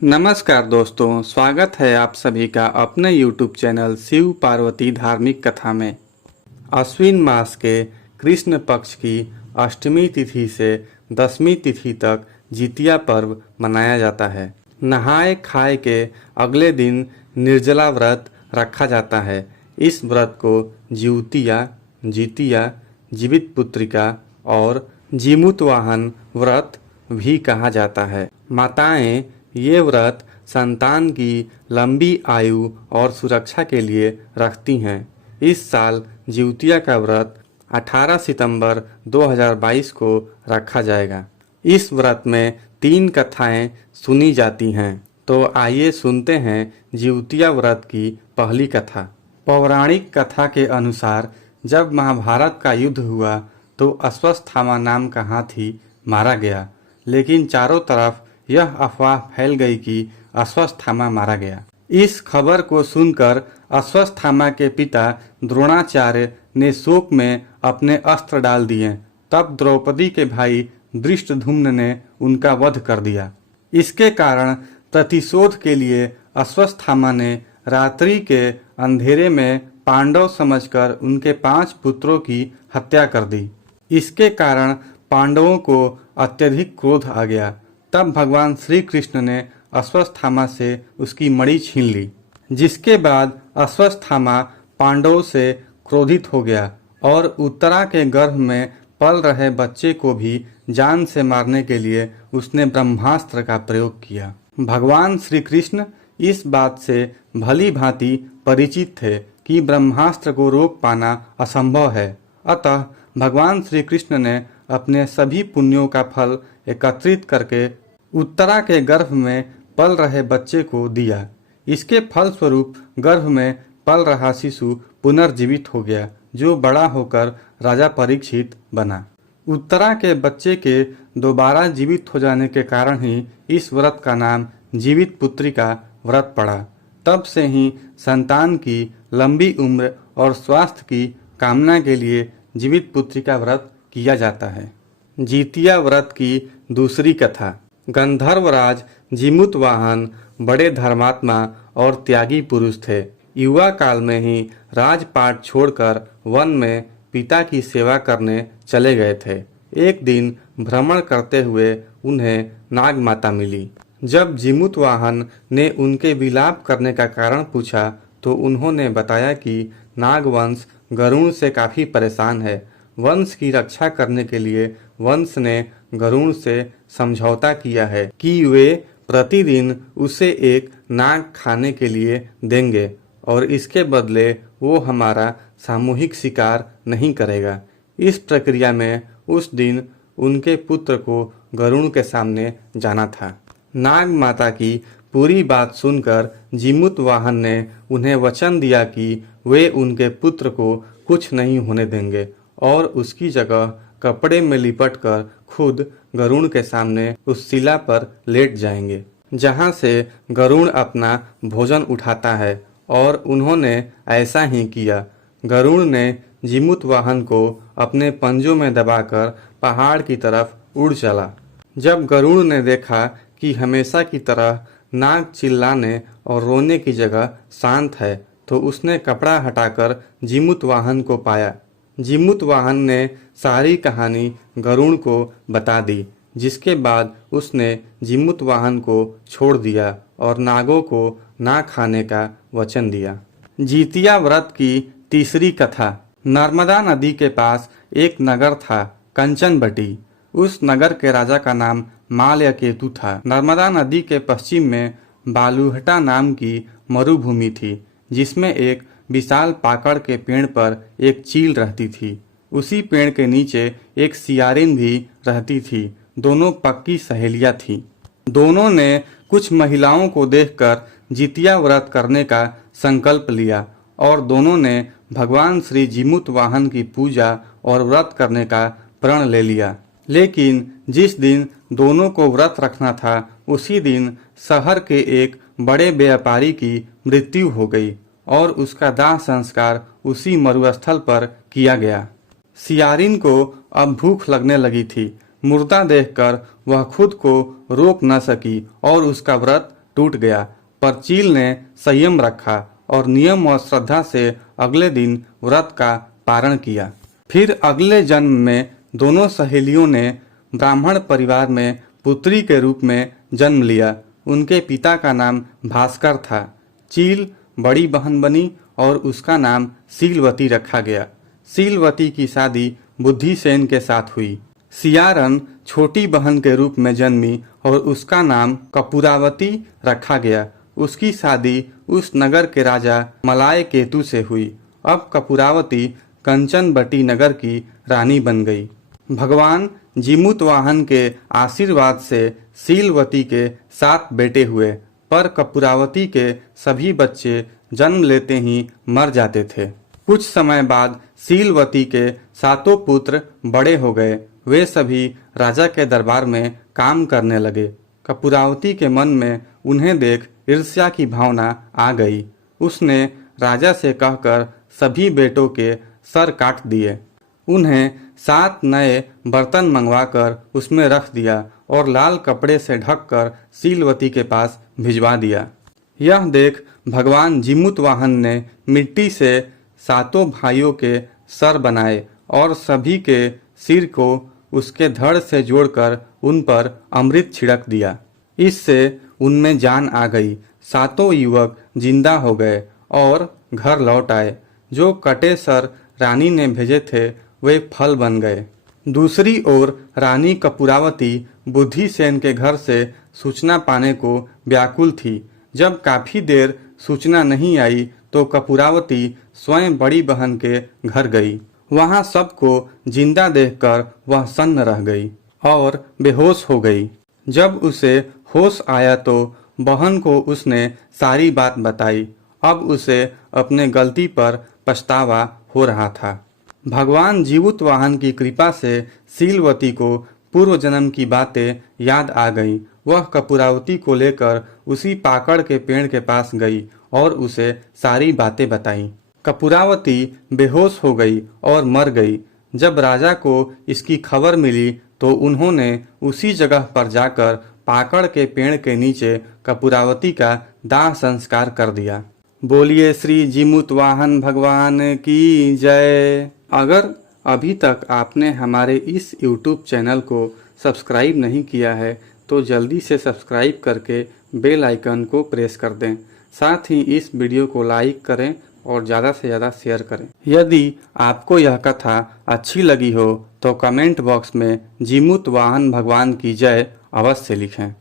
नमस्कार दोस्तों, स्वागत है आप सभी का अपने YouTube चैनल शिव पार्वती धार्मिक कथा में। अश्विन मास के कृष्ण पक्ष की अष्टमी तिथि से दसवीं तिथि तक जितिया पर्व मनाया जाता है। नहाए खाए के अगले दिन निर्जला व्रत रखा जाता है। इस व्रत को जिउतिया, जितिया, जीवित पुत्रिका और जीमूतवाहन व्रत भी कहा जाता है। माताएं ये व्रत संतान की लंबी आयु और सुरक्षा के लिए रखती हैं। इस साल जिउतिया का व्रत 18 सितंबर 2022 को रखा जाएगा। इस व्रत में 3 कथाएं सुनी जाती हैं। तो आइए सुनते हैं जिउतिया व्रत की पहली कथा। पौराणिक कथा के अनुसार जब महाभारत का युद्ध हुआ तो अश्वत्थामा नाम का हाथी मारा गया, लेकिन चारों तरफ यह अफवाह फैल गई कि अश्वत्थामा मारा गया। इस खबर को सुनकर अश्वत्थामा के पिता द्रोणाचार्य ने शोक में अपने अस्त्र डाल दिए। तब द्रौपदी के भाई धृष्टद्युम्न ने उनका वध कर दिया। इसके कारण प्रतिशोध के लिए अश्वत्थामा ने रात्रि के अंधेरे में पांडव समझकर उनके 5 पुत्रों की हत्या कर दी। इसके कारण पांडवों को अत्यधिक क्रोध आ गया। तब भगवान श्री कृष्ण ने अश्वत्थामा से उसकी मणि छीन ली, जिसके बाद अश्वत्थामा पांडवों से क्रोधित हो गया और उत्तरा के गर्भ में पल रहे बच्चे को भी जान से मारने के लिए उसने ब्रह्मास्त्र का प्रयोग किया। भगवान श्री कृष्ण इस बात से भली भांति परिचित थे कि ब्रह्मास्त्र को रोक पाना असंभव है। अतः भगवान श्री कृष्ण ने अपने सभी पुण्यों का फल एकत्रित करके उत्तरा के गर्भ में पल रहे बच्चे को दिया। इसके फल स्वरूप गर्भ में पल रहा शिशु पुनर्जीवित हो गया, जो बड़ा होकर राजा परीक्षित बना। उत्तरा के बच्चे के दोबारा जीवित हो जाने के कारण ही इस व्रत का नाम जीवित पुत्री का व्रत पड़ा। तब से ही संतान की लंबी उम्र और स्वास्थ्य की कामना के लिए जीवित पुत्री का व्रत किया जाता है। जितिया व्रत की दूसरी कथा। गंधर्वराज जीमूतवाहन बड़े धर्मात्मा और त्यागी पुरुष थे। युवा काल में ही राजपाट छोड़कर वन में पिता की सेवा करने चले गए थे। एक दिन भ्रमण करते हुए उन्हें नाग माता मिली। जब जीमूतवाहन ने उनके विलाप करने का कारण पूछा तो उन्होंने बताया कि नागवंश गरुण से काफी परेशान है। वंश की रक्षा करने के लिए वंश ने गरुण से समझौता किया है कि वे प्रतिदिन उसे एक नाग खाने के लिए देंगे और इसके बदले वो हमारा सामूहिक शिकार नहीं करेगा। इस प्रक्रिया में उस दिन उनके पुत्र को गरुण के सामने जाना था। नाग माता की पूरी बात सुनकर जीमूतवाहन ने उन्हें वचन दिया कि वे उनके पुत्र को कुछ नहीं होने देंगे और उसकी जगह कपड़े में लिपटकर खुद गरुण के सामने उस शिला पर लेट जाएंगे, जहां से गरुण अपना भोजन उठाता है। और उन्होंने ऐसा ही किया। गरुण ने जीमूतवाहन को अपने पंजों में दबाकर पहाड़ की तरफ उड़ चला। जब गरुण ने देखा कि हमेशा की तरह नाग चिल्लाने और रोने की जगह शांत है, तो उसने कपड़ा हटाकर जीमूतवाहन को पाया। जीमूतवाहन ने सारी कहानी गरुण को बता दी, जिसके बाद उसने जीमूतवाहन को छोड़ दिया और नागों को ना खाने का वचन दिया। जितिया व्रत की तीसरी कथा। नर्मदा नदी के पास एक नगर था, कंचनबटी। उस नगर के राजा का नाम माल्यकेतु था। नर्मदा नदी के पश्चिम में बालूहटा नाम की मरुभूमि थी, जिसमें एक विशाल पाकड़ के पेड़ पर एक चील रहती थी। उसी पेड़ के नीचे एक सियारिन भी रहती थी। दोनों पक्की सहेलियां थीं। दोनों ने कुछ महिलाओं को देखकर जितिया व्रत करने का संकल्प लिया और दोनों ने भगवान श्री जीमूतवाहन की पूजा और व्रत करने का प्रण ले लिया। लेकिन जिस दिन दोनों को व्रत रखना था, उसी दिन शहर के एक बड़े व्यापारी की मृत्यु हो गई और उसका दाह संस्कार उसी मरुस्थल पर किया गया। सियारिन को अब भूख लगने लगी थी। मुर्दा देखकर वह खुद को रोक न सकी और उसका व्रत टूट गया, पर चील ने संयम रखा और नियम और श्रद्धा से अगले दिन व्रत का पारण किया। फिर अगले जन्म में दोनों सहेलियों ने ब्राह्मण परिवार में पुत्री के रूप में जन्म लिया। उनके पिता का नाम भास्कर था। चील बड़ी बहन बनी और उसका नाम सीलवती रखा गया। सीलवती की शादी बुद्धिसेन के साथ हुई। सियारन छोटी बहन के रूप में जन्मी और उसका नाम कपूरावती रखा गया। उसकी शादी उस नगर के राजा मलाय केतु से हुई। अब कपूरावती कंचनबटी नगर की रानी बन गई। भगवान जीमूतवाहन के आशीर्वाद से सीलवती के 7 बेटे हुए, पर कपूरावती के सभी बच्चे जन्म लेते ही मर जाते थे। कुछ समय बाद सीलवती के 7 पुत्र बड़े हो गए। वे सभी राजा के दरबार में काम करने लगे। कपूरावती के मन में उन्हें देख ईर्ष्या की भावना आ गई। उसने राजा से कहकर सभी बेटों के सर काट दिए। उन्हें 7 नए बर्तन मंगवाकर उसमें रख दिया और लाल कपड़े से ढककर सीलवती के पास भिजवा दिया। यह देख भगवान जीमूतवाहन ने मिट्टी से 7 भाइयों के सर बनाए और सभी के सिर को उसके धड़ से जोड़कर उन पर अमृत छिड़क दिया। इससे उनमें जान आ गई। 7 युवक जिंदा हो गए और घर लौट आए। जो कटे सर रानी ने भेजे थे वे फल बन गए। दूसरी ओर रानी कपूरावती बुद्धिसेन के घर से सूचना पाने को व्याकुल थी। जब काफी देर सूचना नहीं आई तो कपूरावती स्वयं बड़ी बहन के घर गई। वहां सबको जिंदा देखकर वह सन्न रह गई और बेहोश हो गई। जब उसे होश आया तो बहन को उसने सारी बात बताई। अब उसे अपने गलती पर पछतावा हो रहा था। भगवान जीमूतवाहन की कृपा से सीलवती को पूर्व जन्म की बातें याद आ गई। वह कपूरावती को लेकर उसी पाकड़ के पेड़ के पास गई और उसे सारी बातें बताई। कपूरावती बेहोश हो गई और मर गई। जब राजा को इसकी खबर मिली तो उन्होंने उसी जगह पर जाकर पाकड़ के पेड़ के नीचे कपूरावती का दाह संस्कार कर दिया। बोलिए श्री जीमूतवाहन भगवान की जय। अगर अभी तक आपने हमारे इस YouTube चैनल को सब्सक्राइब नहीं किया है तो जल्दी से सब्सक्राइब करके बेल आइकन को प्रेस कर दें। साथ ही इस वीडियो को लाइक करें और ज़्यादा से ज़्यादा शेयर करें। यदि आपको यह कथा अच्छी लगी हो तो कमेंट बॉक्स में जीमूतवाहन भगवान की जय अवश्य लिखें।